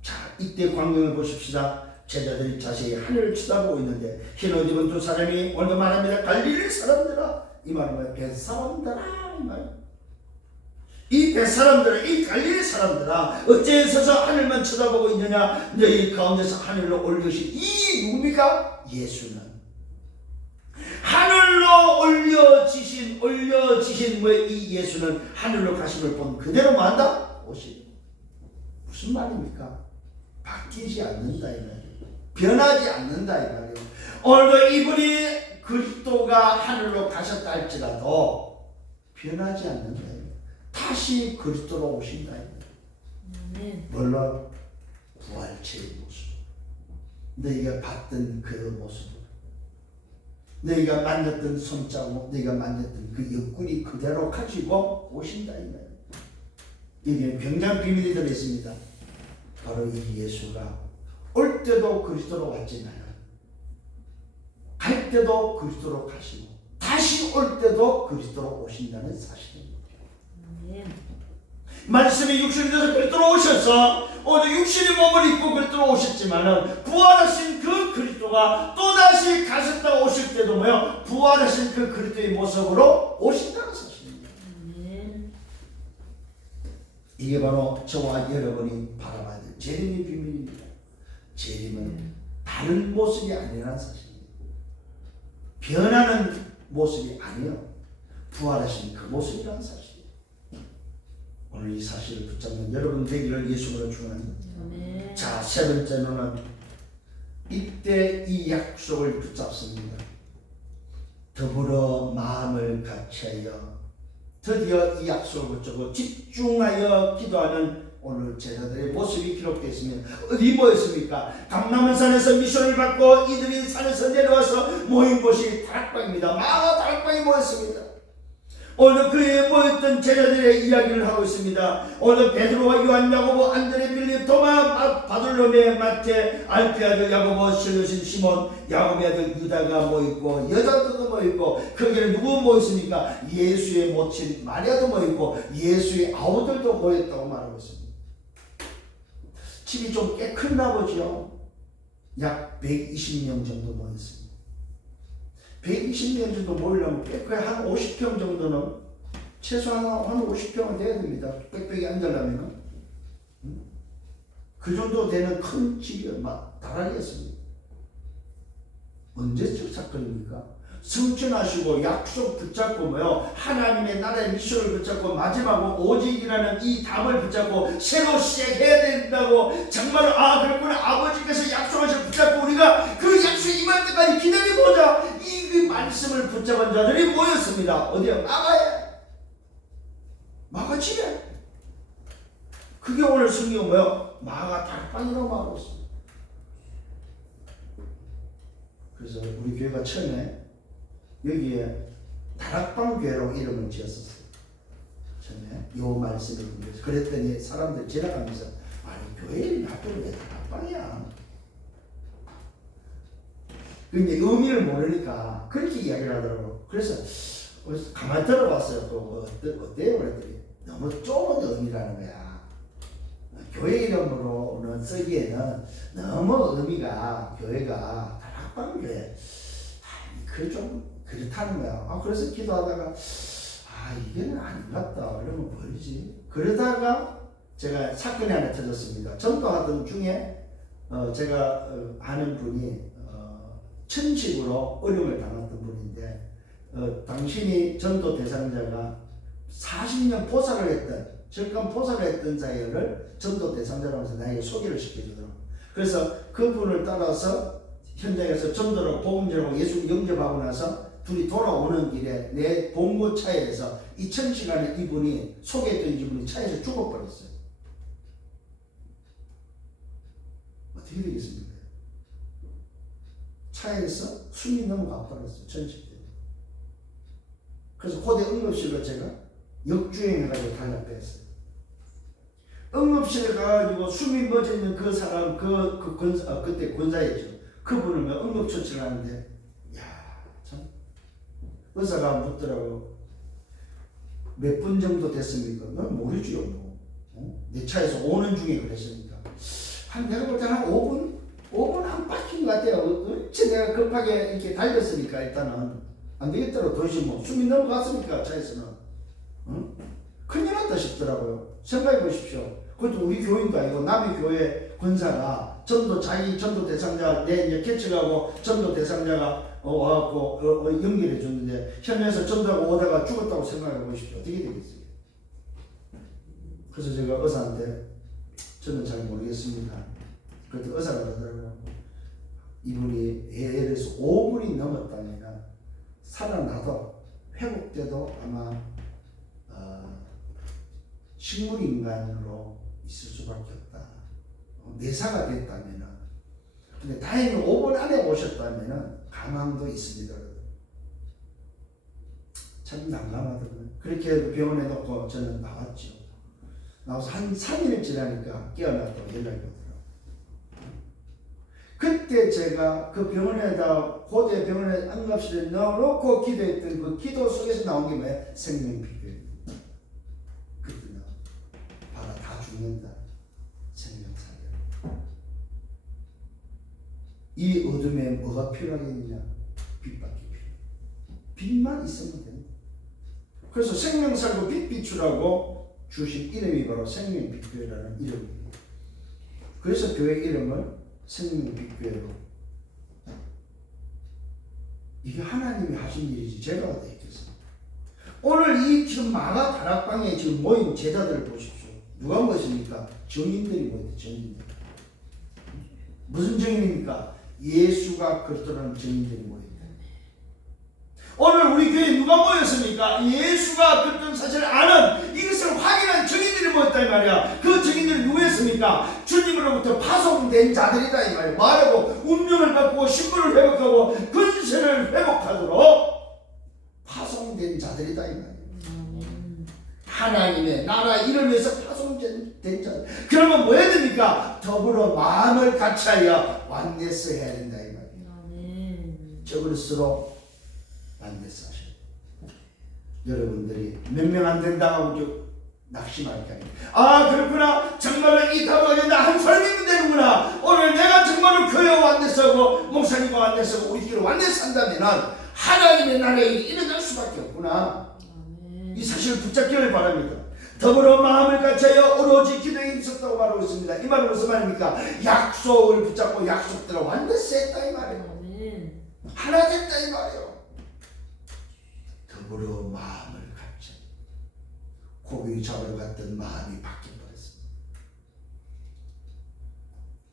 자, 이때 광경을 보십시다. 제자들이 자세히 하늘을 쳐다보고 있는데 흰옷 입은 두 사람이 오늘도 말합니다. 갈릴리 사람들아, 이 말은 뱃사람들아, 이 말. 이 뱃사람들아, 이 갈릴리 사람들아, 어째 서서 하늘만 쳐다보고 있느냐? 너희 가운데서 하늘로 올려주신 이 누굽니까? 예수는 하늘로 올려지신 이 예수는 하늘로 가심을 본 그대로 뭐한다? 오시. 무슨 말입니까? 바뀌지 않는다 이 말이에요. 변하지 않는다 이 말이에요. 오늘도 이분이 그리스도가 하늘로 가셨다 할지라도 변하지 않는다 이 말이에요. 다시 그리스도로 오신다 이 말이에요. 물론 부활체의 모습, 너희가 봤던 그 모습, 너희가 만졌던 손자국, 너희가 만졌던 그 옆구리 그대로 가지고 오신다 이 말이에요. 여기에 굉장한 비밀이 들어있습니다. 바로 이 예수가 올 때도 그리스도로 왔지만 갈 때도 그리스도로 가시고 다시 올 때도 그리스도로 오신다는 사실입니다. 말씀이 육신이 돼서 그리스도로 오셔서 오늘 육신의 몸을 입고 그리스도로 오셨지만 부활하신 그 그리스도가 또다시 가셨다 오실 때도 부활하신 그 그리스도의 모습으로 오신다는 사실입니다. 이게 바로 저와 여러분이 바라봐야 될 재림의 비밀입니다. 재림은 다른 모습이 아니라는 사실입니다. 변하는 모습이 아니요, 부활하신 그 모습이라는 사실입니다. 오늘 이 사실을 붙잡는 여러분 되기를 예수로 축원합니다. 자, 세 번째는 이때 이 약속을 붙잡습니다. 더불어 마음을 같이하여 드디어 이 약속을 붙잡고 집중하여 기도하는 오늘 제자들의 모습이 기록되어 있습니다. 어디 모였습니까? 감람산에서 미션을 받고 이들이 산에서 내려와서 모인 곳이 다락방입니다. 마가 다락방에 모였습니다. 오늘 그에 모였던 제자들의 이야기를 하고 있습니다. 오늘 베드로와 요한, 야고보, 안드레, 빌립, 도마, 바돌로메, 마태, 알페 아들 야고보, 실로신 시몬, 야고보의 아들 유다가 모였고 여자들도 모였고 거기에 누구 모였습니까? 예수의 모친 마리아도 모였고 예수의 아우들도 모였다고 말하고 있습니다. 집이 좀 꽤 큰가 보죠. 약 120명 정도 모였습니다. 120명 정도 모이려면 꽤 한 50평 정도는 최소한 한 50평은 돼야 됩니다. 빽빽이 앉으려면 그 정도 되는 큰 집이 막 다라리였습니다. 언제적 사건입니까? 성취하시고 약속 붙잡고 뭐요 하나님의 나라의 미션을 붙잡고 마지막으로 오직이라는 이 답을 붙잡고 새로 시작해야 된다고 정말 그렇구나 아버지께서 약속하신 붙잡고 우리가 그 약속이 임할 때까지 기다려보자 이 말씀을 붙잡은 자들이 모였습니다. 어디야? 마가집에. 그게 오늘 성경 뭐요? 마가 다락방이라고 말하고 있습니다. 그래서 우리 교회가 처음에 여기에 다락방 교회라고 이름을 지었었어요. 처음에 요 말씀을 위해서. 그랬더니 사람들 지나가면서 교회 이름이 학교는 왜 다락방이야? 근데 의미를 모르니까 그렇게 이야기를 하더라고요. 그래서 가만히 들어봤어요. 어때요? 그랬더니 너무 좁은 의미라는 거야. 교회 이름으로는 쓰기에는 너무 의미가 교회가 다락방 교회 그게 좀 그렇다는 거야. 그래서 기도하다가 이게는 아닌 것 같다. 그러면 뭐지? 그러다가 제가 사건이 하나 터졌습니다. 전도하던 중에 제가 아는 분이 천식으로 어려움을 당했던 분인데 당신이 전도 대상자가 40년 보살을 했던 잠깐 보살을 했던 자를 전도 대상자라고 해서 나에게 소개를 시켜주더라고요. 그래서 그분을 따라서 현장에서 전도를 복음전하고 예수를 영접하고 나서 둘이 돌아오는 길에 내 봉고차에서 2000시간에 이분이 소개했던 이분이 차에서 죽어버렸어요. 어떻게 되겠습니까? 차에서 숨이 넘어가 버렸어요. 천식 때문에. 그래서 고대 응급실로 제가 역주행해가지고 달려뺐어요. 응급실에 가가지고 숨이 멎어있는 그 사람, 그때 권사였죠. 그분을 응급처치를 하는데, 참. 의사가 묻더라고. 몇 분 정도 됐습니까? 난 모르지요, 뭐. 내 차에서 오는 중에 그랬으니까. 내가 볼 때 한 5분? 5분 안 바뀐 것 같아요. 어째 내가 급하게 이렇게 달렸으니까 일단은. 안 되겠더라고. 도대체 뭐 숨이 넘어갔으니까 차에서는. 큰일 났다 싶더라고요. 생각해 보십시오. 그것도 우리 교인도 아니고 남의 교회 권사가 자기 전도 대상자 내 이제 개척하고 전도 대상자가 와갖고 연결해 줬는데 현장에서 전도하고 오다가 죽었다고 생각해 보십시오. 어떻게 되겠어요? 그래서 제가 의사한테 저는 잘 모르겠습니다. 그랬더니 의사가 그러더라고요. 이분이 예를 들어서 5분이 넘었다면 살아나도 회복돼도 아마 식물인간으로 있을 수밖에 없다. 내사가 됐다면은. 근데 다행히 5분 안에 오셨다면은 가망도 있습니다. 참 난감하더군요. 그렇게 병원에 놓고 저는 나왔죠. 나와서 한 3일 지나니까 깨어났다고 연락이 오더라고요. 그때 제가 그 병원에다 고대 병원에 응급실에 넣어놓고 기도했던 그 기도 속에서 나온 게 뭐예요? 생명비결. 그때 봐라, 다 죽는다. 생명사결. 이 어둠에 뭐가 필요하겠느냐? 빛밖에 필요. 빛만 있으면 됩니다. 그래서 생명살고 빛 비추라고 주신 이름이 바로 생명빛교회라는 이름입니다. 그래서 교회 이름을 생명빛교회로. 이게 하나님이 하신 일이지 제가 어떻게 했겠습니까? 오늘 이 지금 마가 다락방에 지금 모인 제자들을 보십시오. 누가 모였습니까? 정인들이 모였다. 정인들. 무슨 정인입니까? 예수가 그리스도라는 정인들이 모였다. 오늘 우리 교회에 누가 모였습니까? 예수가 그리스도라는 사실을 아는 이것을 확인한 정인들이 모였다 이 말이야. 그 정인들이 누구였습니까? 주님으로부터 파송된 자들이다 이 말이야. 말하고 운명을 바꾸고 신분을 회복하고 근세를 회복하도록 파송된 자들이다 이 말이야. 하나님의 나라 이름에서 파송된 자들. 그러면 뭐 해야 됩니까? 더불어 마음을 같이하여 완네스 해야 된다 이 말이야. 저그리스로 완네스 하셔야 돼요. 여러분들이 몇 명 안 된다고 낙심할 게 아니에요. 그렇구나. 정말로 이 답을 가진다 한 사람이면 되는구나. 오늘 내가 정말로 교회 완네스하고 목사님과 완네스하고 우리끼리 완네스 한다면 하나님의 나라에 일어날 수밖에 없구나. 이 사실을 붙잡기를 바랍니다. 더불어 마음을 같이하여 오로지 기도에 힘썼다고 말하고 있습니다. 이 말은 무슨 말입니까? 약속을 붙잡고 약속대로 완전히 했다 이 말이에요. 하나 됐다 이 말이에요. 더불어 마음을 갖자. 고기 잡으러 갔던 마음이 바뀌어버렸습니다.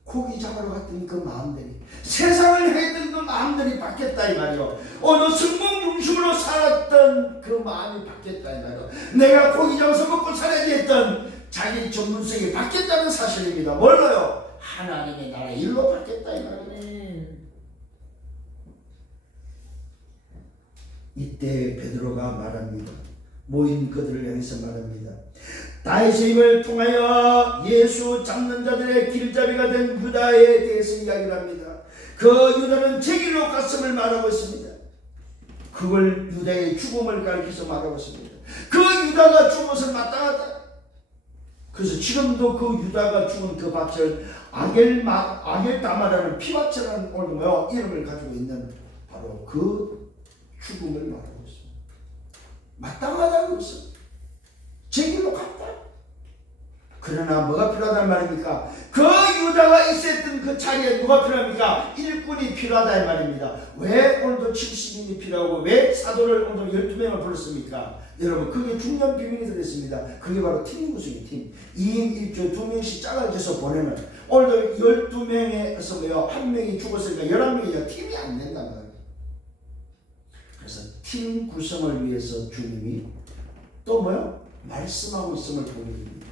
고기 잡으러 갔던 그 마음들이, 세상을 향했던 그 마음들이 바뀌었다 이 말이요. 어느 성공 중심으로 살았던 그 마음이 바뀌었다 이 말이요. 내가 고기 잡아서 먹고 살아야지 했던 자기 전문성이 바뀌었다는 사실입니다. 뭘로요? 하나님의 나라 일로 바뀌었다 이 말이요. 이때 베드로가 말합니다. 모인 그들을 향해서 말합니다. 다윗의 힘을 통하여 예수 잡는 자들의 길잡이가 된 유다에 대해서 이야기를 합니다. 그 유다는 제 길로 갔음을 말하고 있습니다. 그걸 유다의 죽음을 가리켜서 말하고 있습니다. 그 유다가 죽은 것은 마땅하다. 그래서 지금도 그 유다가 죽은 그 밭을 아겔다마라는 피밭이라는 오늘 이름을 가지고 있는 바로 그 죽음을 말하고 있습니다. 마땅하다고 있습니다. 제 길로 갔다. 그러나 뭐가 필요하단 말입니까? 그 유다가 있었던 그 자리에 누가 필요합니까? 일꾼이 필요하다 이 말입니다. 왜 오늘도 70인이 필요하고 왜 사도를 오늘 12명을 불렀습니까? 여러분 그게 중요한 비밀이 들어있습니다. 그게 바로 팀 구성이에요. 팀. 2인 1조 2명씩 짝을 져서 보내면 오늘도 12명에서 한 명이 죽었으니까 11명이야. 팀이 안 된단 말이에요. 그래서 팀 구성을 위해서 주님이 또 말씀하고 있음을 보게 됩니다.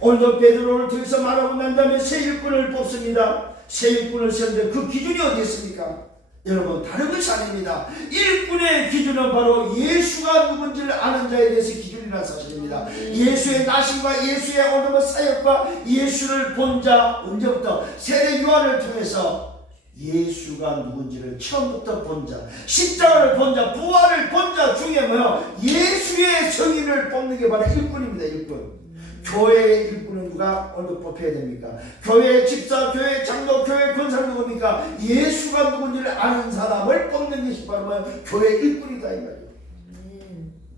오늘도 베드로를 통해서 말하고 난 다음에 새 일꾼을 뽑습니다. 새 일꾼을 세우는데 그 기준이 어디 있습니까? 여러분 다른 것이 아닙니다. 일꾼의 기준은 바로 예수가 누군지를 아는 자에 대해서 기준이라는 사실입니다. 예수의 나심과 예수의 오늘 사역과 예수를 본 자, 언제부터? 세례 요한을 통해서 예수가 누군지를 처음부터 본 자, 십자가를 본 자, 부활을 본 자 중에 예수의 성인을 뽑는 게 바로 일꾼입니다. 일꾼. 교회의 일꾼은 누가 오늘 뽑혀야 됩니까? 교회의 집사, 교회의 장로, 교회의 권사는 누굽니까? 예수가 누군지를 아는 사람을 뽑는 것이 바로 교회 일꾼이다 이 말이에요.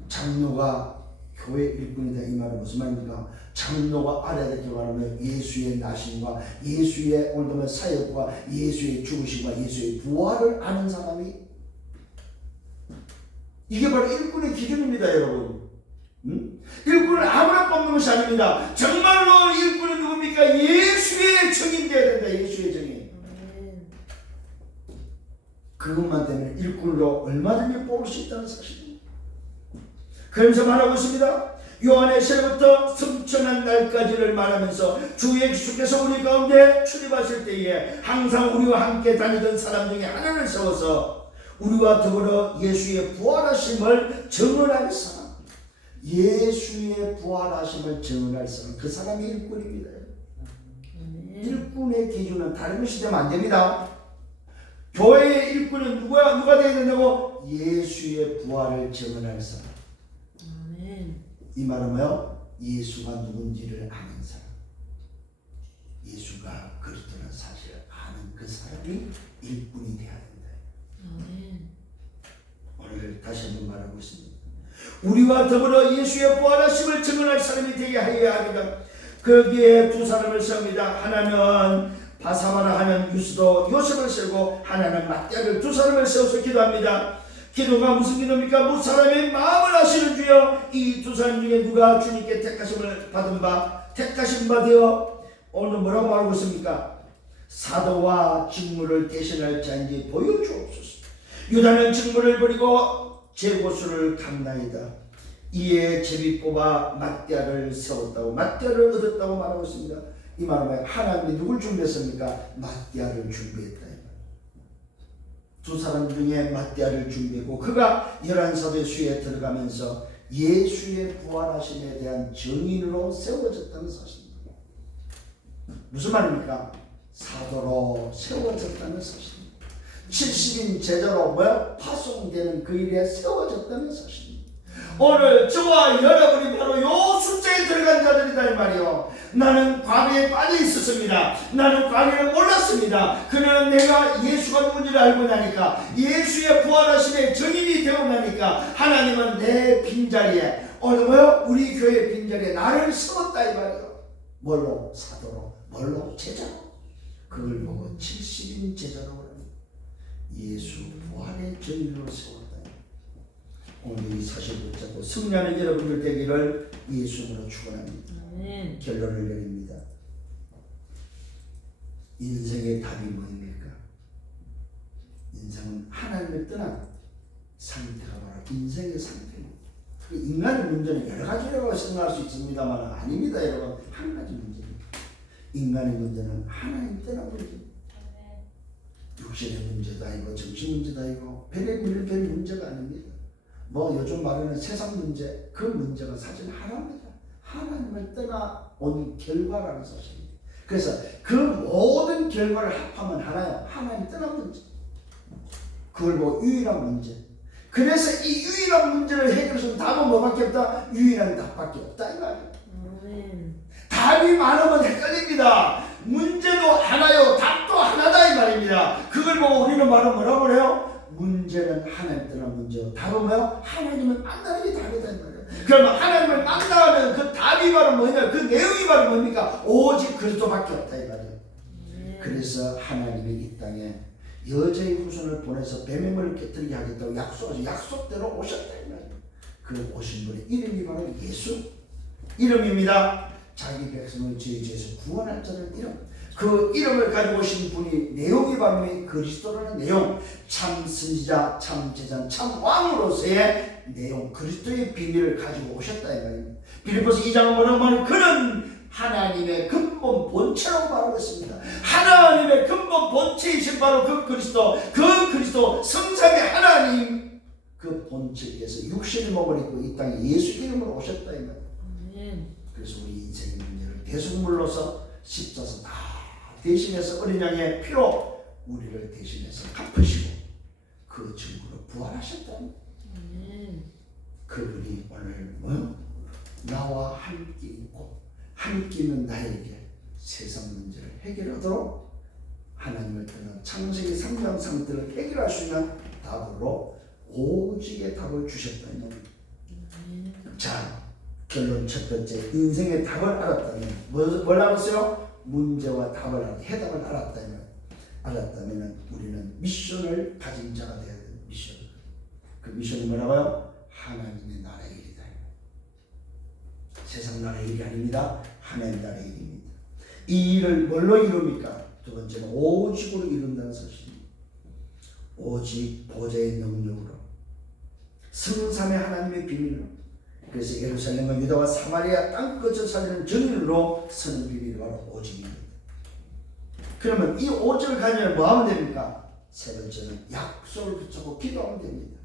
장로가 교회 일꾼이다 이 말은 무슨 말입니까? 장로가 알아야 될 게 말하면 예수의 나심과 예수의 오늘 사역과 예수의 죽으심과 예수의 부활을 아는 사람이, 이게 바로 일꾼의 기준입니다 여러분. 일꾼을 아무나 뽑는 것이 아닙니다. 정말로 일꾼은 누굽니까? 예수의 증인 되어야 된다. 예수의 증인. 그것만 되면 일꾼으로 얼마든지 뽑을 수 있다는 사실입니다. 그러면서 말하고 있습니다. 요한의 세부터 승천한 날까지를 말하면서 주 예수께서 우리 가운데 출입하실 때에 항상 우리와 함께 다니던 사람 중에 하나를 세워서 우리와 더불어 예수의 부활하심을 증언할 사람, 예수의 부활하심을 증언할 사람, 그 사람이 일꾼입니다. 일꾼의 기준은 다른 것이 되면 안 됩니다. 교회의 일꾼은 누가 되어야 된다고? 예수의 부활을 증언할 사람. 이 말은 예수가 누군지를 아는 사람, 예수가 그리스도라는 사실을 아는 그 사람이 일꾼이 되어야 된다. 오늘 다시 한번 말하고 있습니다. 우리와 더불어 예수의 부활하심을 증언할 사람이 되게 하여야 합니다. 거기에 두 사람을 세웁니다. 하나는 바사바라 하는 유스도 요셉을 세우고 하나는 matthea를 두 사람을 세워서 기도합니다. 기도가 무슨 기도입니까? 무 사람의 마음을 아시는 주여, 이 두 사람 중에 누가 주님께 택하심을 받은 바, 택하신 바 되어 오늘 뭐라고 말하고 있습니까? 사도와 직무를 대신할 자인지 보여주옵소서. 유다는 직무를 버리고 제고수를 감나이다. 이에 제비 뽑아 matthea를 세웠다고, matthea를 얻었다고 말하고 있습니다. 이 말은 하나님이 누굴 준비했습니까? matthea를 준비했다. 두 사람 중에 matthea를 준비했고 그가 11사도의 수에 들어가면서 예수의 부활하심에 대한 증인으로 세워졌다는 사실입니다. 무슨 말입니까? 사도로 세워졌다는 사실입니다. 70인 제자로 파송되는 그 일에 세워졌다는 사실입니다. 오늘 저와 여러분이 바로 요 숫자에 들어간 자들이다 이 말이요. 나는 광야에 빠져 있었습니다. 나는 광야를 몰랐습니다. 그러나 내가 예수가 누군지를 알고 나니까, 예수의 부활하심의 증인이 되고 나니까 하나님은 내 빈자리에, 오늘 우리 교회 빈자리에 나를 세웠다 이 말이요. 뭘로? 사도로. 뭘로? 제자로. 그걸 보고 70인 제자로 예수 부활의 증인으로 세웠다. 오늘 이 사실 붙잡고 승리하는 여러분들 되기를 예수님으로 축원합니다. 결론을 내립니다. 인생의 답이 뭐입니까? 인생은 하나님을 떠난 상태가 바로 인생의 상태입니다. 인간의 문제는 여러 가지라고 생각할 수 있습니다만 아닙니다. 여러분, 한 가지 문제입니다. 인간의 문제는 하나님 떠난 문제입니다. 육신의 문제도 아니고 정신 문제도 아니고 별 문제가 아닙니다. 뭐 요즘 말하는 세상 문제, 그 문제가 사실 하나입니다. 하나님을 떠나온 결과라는 사실입니다. 그래서 그 모든 결과를 합하면 하나요. 하나님 떠난 문제. 그걸 뭐 유일한 문제. 그래서 이 유일한 문제를 해결할 수 있는 답은 뭐밖에 없다? 유일한 답밖에 없다 이 말이에요. 답이 많으면 헷갈립니다. 문제도 하나요, 답도 하나다 이 말입니다. 그걸 보고 우리는 뭐라고 해요? 문제는 하나님 떠난 문제요. 답은 뭐요? 하나님을 만나는 게 답이다 이 말이에요. 그러면 하나님을 만나면 그 답이 바로 뭐냐? 그 내용이 바로 뭡니까? 오직 그리스도밖에 없다 이 말이에요. 그래서 하나님이 이 땅에 여자의 후손을 보내서 뱀의 물을 깨뜨리게 하겠다고 약속하죠. 약속대로 오셨다 이 말이에요. 그 오신 분의 이름이 바로 예수 이름입니다. 자기 백성을 죄에서 구원할 자를 이름. 그 이름을 가지고 오신 분이 내용이 바로 그리스도라는 내용, 참 선지자, 참 제자, 참 왕으로서의 내용, 그리스도의 비밀을 가지고 오셨다 이 말입니다. 빌립보서 2장은 뭐라고 하면 그는 하나님의 근본 본체라고 말하고 있습니다. 하나님의 근본 본체이신 바로 그 그리스도 성삼위 하나님 그 본체에서 육신의 몸을 입고 이 땅에 예수 이름으로 오셨다 이 말입니다. 그래서 우리 인생의 문제를 대속물로서 십자서 다 대신해서 어린 양의 피로 우리를 대신해서 갚으시고 그 증거로 부활하셨다는 그분이 오늘 뭐요? 나와 함께 있고 함께 있는 나에게 세상 문제를 해결하도록 하나님을 떠난 창세기 3장 상태를 해결할 수 있는 답으로 오직의 답을 주셨다는 겁니다. 자, 결론 첫 번째, 인생의 답을 알았다면 뭘 알았어요? 문제와 답을 해답을 알았다면 우리는 미션을 가진 자가 되어야 돼요. 미션. 그 미션이 뭐라고요? 하나님의 나라의 일이다. 세상 나라의 일이 아닙니다. 하나님 나라의 일입니다. 이 일을 뭘로 이룹니까? 두 번째는 오직으로 이룬다는 사실입니다. 오직 보좌의 능력으로 성삼의 하나님의 비밀로. 그래서 예루살렘과 유다와 사마리아 땅끝을 살리는 정인으로 서는 비밀이 바로 오직입니다. 그러면 이 오직을 가지면 뭐 하면 됩니까? 세 번째는 약속을 붙잡고 기도하면 됩니다.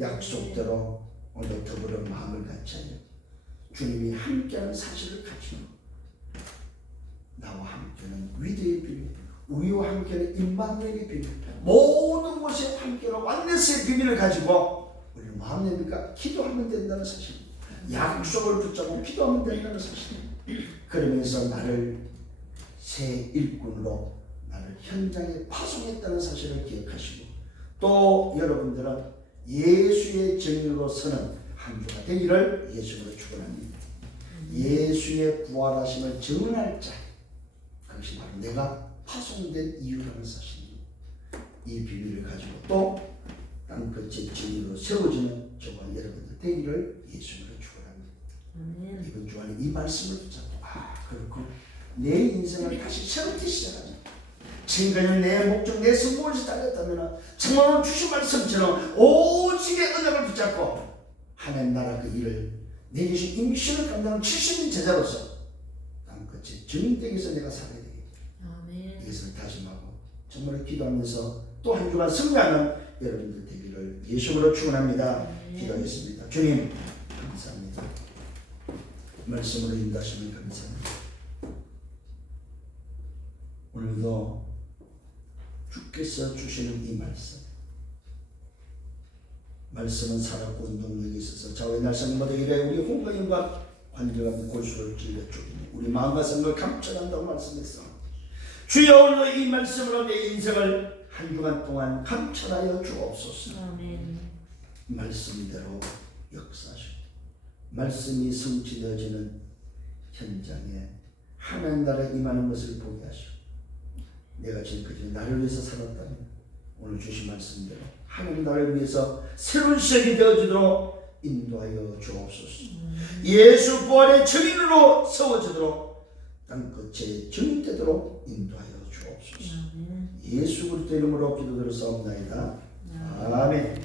약속대로 오늘 더불어 마음을 같이 하여 주님이 함께하는 사실을 가지고 나와 함께하는 위대의 비밀, 우리와 함께하는 임마누엘의 비밀, 모든 곳에 함께하는 완네스의 비밀을 가지고 우리는 뭐 하면 됩니까? 기도하면 된다는 사실입니다. 약속을 붙잡고 기도하면 된다는 사실입니다. 그러면서 나를 새 일꾼으로 나를 현장에 파송했다는 사실을 기억하시고 또 여러분들은 예수의 정의로 서는 한 주가 되기를 예수로 축원합니다. 예수의 부활하심을 증언할 자, 그것이 바로 내가 파송된 이유라는 사실입니다. 이 비밀을 가지고 또 땅끝의 정의로 세워지는 저와 여러분들 되기를 예수로 축원합니다. 이번 주간에 이 말씀을 붙잡고 그렇고 내 인생을 다시 새롭게 시작하자. 지금까지 내 목적, 내 성공을 달렸다면 정말 주신 말씀처럼 오직의 언약을 붙잡고 하나님 나라 그 일을 내 주신 이 미션을 감당하는 70인 제자로서 땅끝의 증인되기 위해서 내가 살아야 되겠다. 이것을 다짐하고 정말 기도하면서 또 한 주간 승리하는 여러분들 되기를 예수로 축원합니다. 기도하겠습니다. 주님 감사합니다. 말씀으로 인도하시면 감사합니다. 오늘도 주께서 주시는 이 말씀은 살았고 능력이 있어서 좌우의 날선 모두에게 우리 홍거인과 관절한 골수를 찔러 죽이니 우리 마음과 생각을 감춰낸다고 말씀했어. 주여 오늘도 이 말씀으로 내 인생을 한 주간 동안 감춰하여 주옵소서. 말씀대로 역사하시고 말씀이 성취되어지는 현장에 하나님 나라 임하는 것을 보게 하시고 내가 지금까지 나를 위해서 살았다면 오늘 주신 말씀대로 하나님 나를 위해서 새로운 시작이 되어주도록 인도하여 주옵소서. 예수 부활의 증인으로 세워지도록 땅끝에 증인되도록 인도하여 주옵소서. 예수 그리스도 이름으로 기도드려 싸움나이다. 아멘.